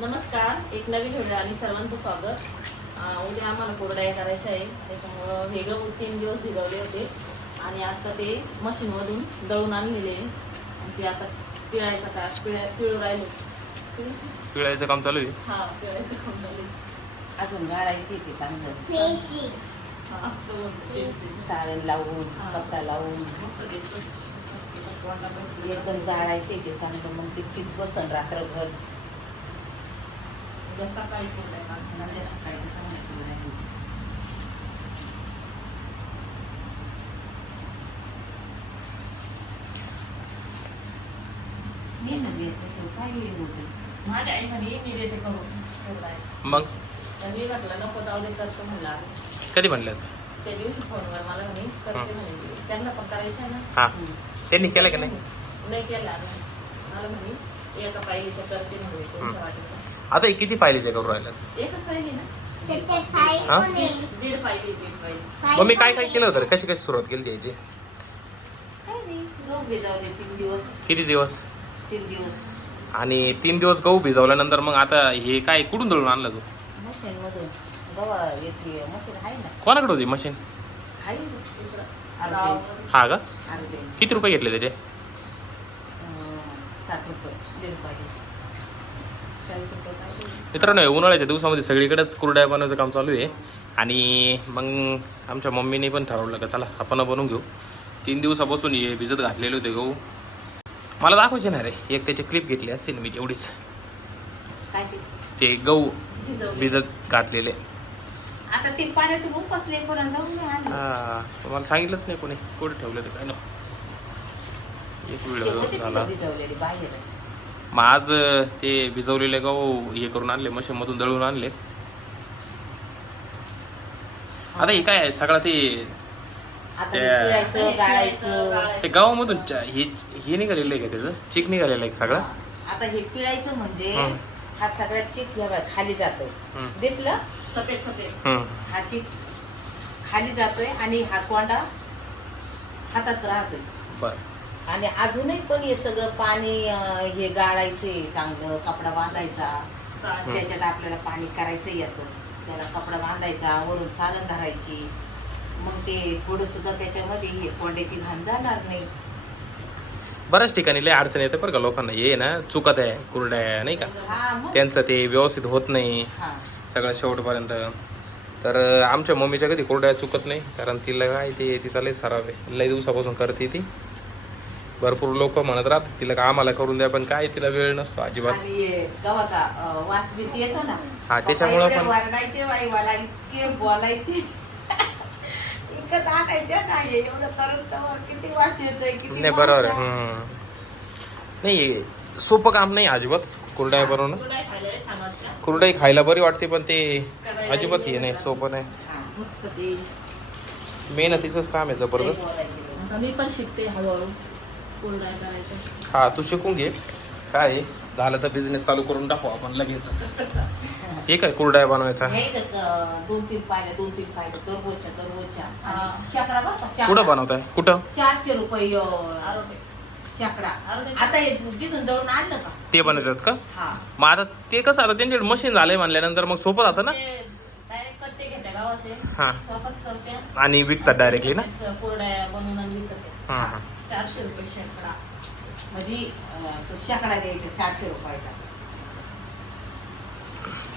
नमस्कार एक नवीन व्हिडिओ आणि सर्वांचं स्वागत. उद्या आम्हाला कोरड्या करायच्या आहे. त्याच्यामुळं हे गहू तीन दिवस भिजवले होते. आणि आता ते मशीनमधून दळून आणलेले आहे. आणि ते आता पिळायचा का पिळा पिळू राहिले. पिळू- पिळायचं काम चालू आहे? हा पिळायचं काम झाले अजून गाळायची ते चांगलं. हा. चाळण लावून. कपडा लावून. मस्त दिसतो. एकदम गाळायचे ते चांगलं. मग ते चित बसन रात्रभर. उद्या सकाळी कोरड्या काढणार. उद्या सकाळी चांगलं करून राहील. मी न देत असेल काय होते माझ्या आई म्हणे मी देते करून कोरड्या. मग तर मी म्हटलं नको जाऊ दे करतो म्हणला कधी म्हणलं त्या दिवशी फोनवर मला म्हणे करते. म्हणे. त्यांना पण करायचं आहे ना हा त्यांनी केलं का नाही नाही केला अजून. मला म्हणे एका पायलीच्या करते म्हणे तुमच्या वाटेच्या आता हे किती फायलीचे करून राहिल्यात? एकच पाहिली ना? हा? दीड पाहिली दीड पाहिली मग मी काय काय केलं होतं रे? कशी कशी सुरुवात केली याची काय नाही गहू भिजावले तीन दिवस. किती दिवस? तीन दिवस. आणि तीन दिवस गहू भिजवल्यानंतर मग आता हे काय कुठून दळून आणलं तू? गव्हा मशीन आहे ना? कोणाकडे होती मशीन? आहे इकडं. हा का? किती रुपये घेतले त्याचे? साठ रुपये दीड पाहिजे चाळीस रुपये पाहिजे मित्रांनो उन्हाळ्याच्या दिवसामध्ये सगळीकडेच कुरड्या बनवायचं काम चालू आहे. आणि मग आमच्या मम्मीने पण ठरवलं का चला आपण बनवून घेऊ. तीन दिवसापासून हे भिजत घातलेले होते गहू. मला दाखवायचे ना रे एक त्याची क्लिप घेतली असते ना मी तेवढीच. काय ते? ते गहू. भिजत घातलेले. आता ते पाण्यातून उपसले कोणा जाऊन नाही आणलं. हा मला सांगितलंच नाही कोणी कुठे ठेवलं ते काय ना. एक झाला. मग आज ते भिजवलेले गहू हे करून आणले मशीनमधून दळून आणले. आता हे काय सगळं ते आता ते त्या- पिळायचं गाळायचं. ते गावामधून च- हे हे निघालेलं आहे का त्याचं? चिक निघालेलं आहे सगळं. आता हे पिळायचं म्हणजे हं. सगळा चिक खाली जातोय. हं. दिसलं? सफेद सफेद. हम्म. हा चिक खाली जातोय आणि हा कोंडा हातात राहतोय. बरं. आणि अजूनही पण हे सगळं पाणी अं, हे गाळायचे चांगलं कपडा बांधायचा. ज्याच्यात आपल्याला पाणी करायचं याचं. त्याला कपडा बांधायचा वरून चालण धरायची. मग ते थोडं सुद्धा त्याच्यामध्ये हे कोंड्याची घाण जाणार नाही. बऱ्याच ठिकाणी लय अडचण येते बरं का लोकांना. हे ना चुकत आहे कुरड्या नाही का? हा मग? त्यांचं ते व्यवस्थित होत नाही. हा. सगळं शेवटपर्यंत. तर अं, आमच्या मम्मीच्या कधी कुरड्या चुकत नाही. कारण तिला काय ते तिचा लय सराव आहे. लय दिवसापासून करते ती. भरपूर लोक म्हणत राहतात तिला का आम्हाला करून द्या पण काय तिला वेळ नसतो अजिबात आणि हे गव्हाचा अं, वास बीस येतो ना हा, त्याच्यामुळं पण- इतके बोलायचे इतकं टाकायचे ना हे एवढं करून तर किती वास येतोय किती नाही बरोबर आहे. हम्म. नाही सोपं काम नाही अजिबात कुरड्या बनवणं कुरड्या खायला छान वाटतं कुरडई खायला बरी वाटते पण ते अजिबात हे नाही सोपं नाही हा. मस्त ते मेहनतीचंच काम आहे जबरदस्त बोलायचे. आता मी पण शिकते हळूहळू करायचं? हा तू शिकून घे. काय आहे, झालं तर बिझनेस चालू करून टाकू आपण लगेच. हे काय कुरड्या बनवायचा? इथं, अं, दोन तीन पाहिलं दोन तीन पाहिलं दररोजच्या दररोजच्या. आणि शेकडा बघ कुठं शेकडा. बनवताय? कुठं? चारशे रुपये अं, आरोग्य शेकडा. अरे. आता हे जिथून दळून आणलं का? ते बनवतात का? हा. मग आता ते कसं आता त्यांच्याकडे मशीन झालंय म्हणल्यानंतर मग सोपं जातं ना? डायरेक्ट कट्टे घेते गावाचे. हा. स्वतःच करते. आणि विकतात डायरेक्टली ना? कुरड्या बनवून आणि विकते हा. हा. चारशे रुपये शेकडा म्हणजे तो शेकडा द्यायचा चारशे रुपयाचा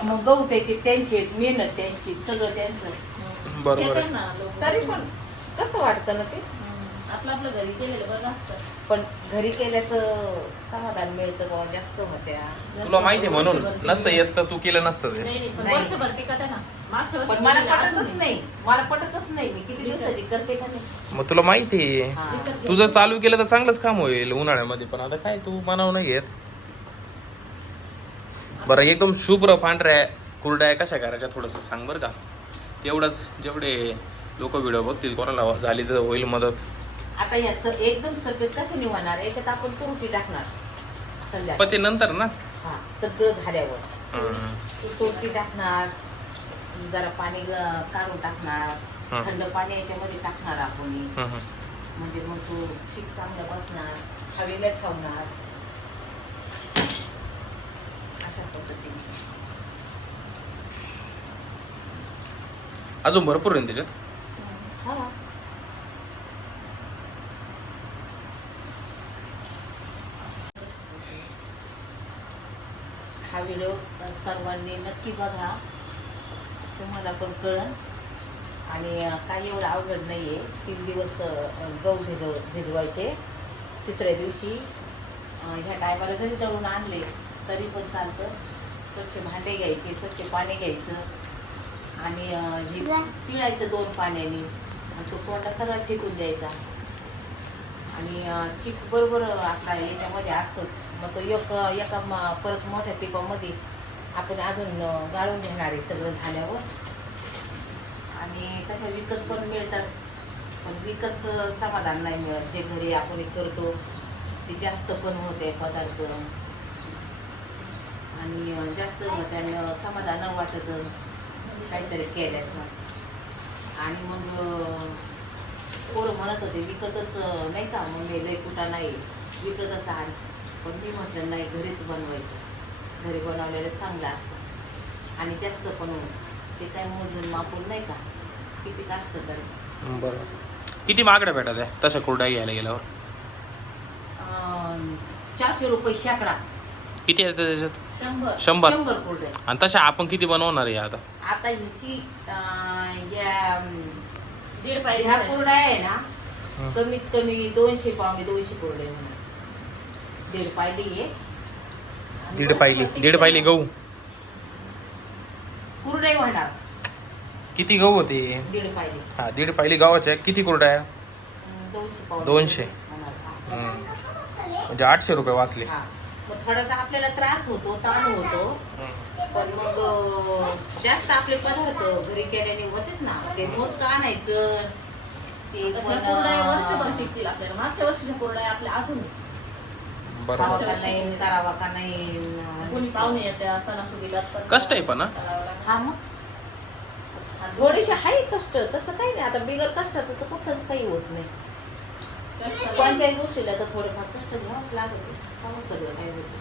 मग गहू त्याचे त्यांचे मेहनत त्यांची सगळं त्यांचं बरोबर. तरी पण कसं वाटतं ना ते. आपलं आपलं घरी केलेलं बरं असतं. पण घरी केल्याचं समाधान मिळतं बाबा जास्त होत्या. तुला माहिती आहे म्हणून नसतं येत तर तू केलं नसतं ते. नाही नाही पण नाही. वर्षभर टिकत आहे ना. मागच्या वर्षी पण मला केलेलं पटतच अजून नाही. मला पटतच नाही. मी किती दिवसाची करते का नाही मग तुला माहिती आहे. हा. विकत तू जर चालू केलं तर चांगलंच काम होईल उन्हाळ्यामध्ये पण आता काय तू बनाव नाही घेत. बरं एकदम शुभ्र पांढऱ्या कुरड्या कशा करायच्या थोडंसं सांग बरं का. तेवढंच जेवढे लोक व्हिडिओ बघतील कोणाला झाली तर होईल मदत. आता या स एकदम सफेद कशाने निवडणार याच्यात आपण तुरुटी टाकणार. पती नंतर ना? हा सगळं झाल्यावर. तुरटी टाकणार जरा पाणी काढून टाकणार थंड पाणी याच्यामध्ये टाकणार आपण. म्हणजे मग तो चीक चांगला बसणार हवेला ठेवणार. अशा पद्धतीने. अजून भरपूर आहे त्याच्यात? हा व्हिडिओ सर्वांनी नक्की बघा. तुम्हाला पण कळन. आणि काही एवढं अवघड नाही आहे तीन दिवस गहू भिजव भिजवायचे. तिसऱ्या दिवशी ह्या टायमाला जरी दळून आणले तरी पण चालतं. स्वच्छ भांडे घ्यायचे स्वच्छ पाणी घ्यायचं. आणि हे पिळायचं दोन पाण्याने. आणि तो कोंडा सगळा फेकून द्यायचा. आणि चिक बरोबर आपला याच्यामध्ये असतोच. मग तो एक एका परत मोठ्या टिपामध्ये आपण अजून गाळून घेणार आहे सगळं झाल्यावर. आणि तशा विकत पण मिळतात. पण विकतचं समाधान नाही मिळत. जे घरी आपण करतो ते जास्त पण होते पदार्थ. आणि जास्त त्याने समाधान वाटत. काहीतरी केल्याचं आणि मग पोरं म्हणत होते विकतच नाही का मग मी लय कुठं नाही विकतच आण. पण मी म्हटलं नाही घरीच बनवायचं. घरी बनवलेलं चांगलं असतं. आणि जास्त पण होतं. ते काय मोजून मापून नाही का किती का असतं तरी. बरं किती मागड्या भेटत आहे? तशा कुरड्या घ्यायला गेल्यावर? अं, चारशे रुपये शेकडा. किती आहेत त्याच्यात? शंभर. शंभर. कुठे आणि तशा आपण किती बनवणार आहे आता? आता ह्याची अं, या दीड पाहिजे ह्या कुरड्या आहे ना हं. कमीत कमी दोनशे पावणे दोनशे कुरडे दीड पाहिली आहे आणि दीड पाहिली दीड पाहिली गहू कुरडे होणार किती गहू होते दीड हा दीड पाहिली गावाच्या किती कुरड्या आहे दोनशे पावणे दोनशे. होणार. हा. म्हणजे आठशे रुपये वाचले हा. मग थोडासा आपल्याला त्रास होतो ताण होतो. पण मग जास्त आपले पदार्थ घरी केल्याने होतेच ना ते मोजकं आणायचं? ते पण वर्षभर टिकतील आपल्याला. मागच्या वर्षीच्या कोरड्या आपल्या अजून का नाही करावा का नाही कोणी पाहुणे येत्या सणासुदीला कष्ट आहे पण, हा? करावं. हा मग. थोडेसे आहे कष्ट तसं काही नाही. आता बिगर कष्टाचं तर कुठंच काही होत नाही. कोणत्याही गोष्टीला तर थोडेफार कष्ट घ्यावंच लागत. सगळं काही होतं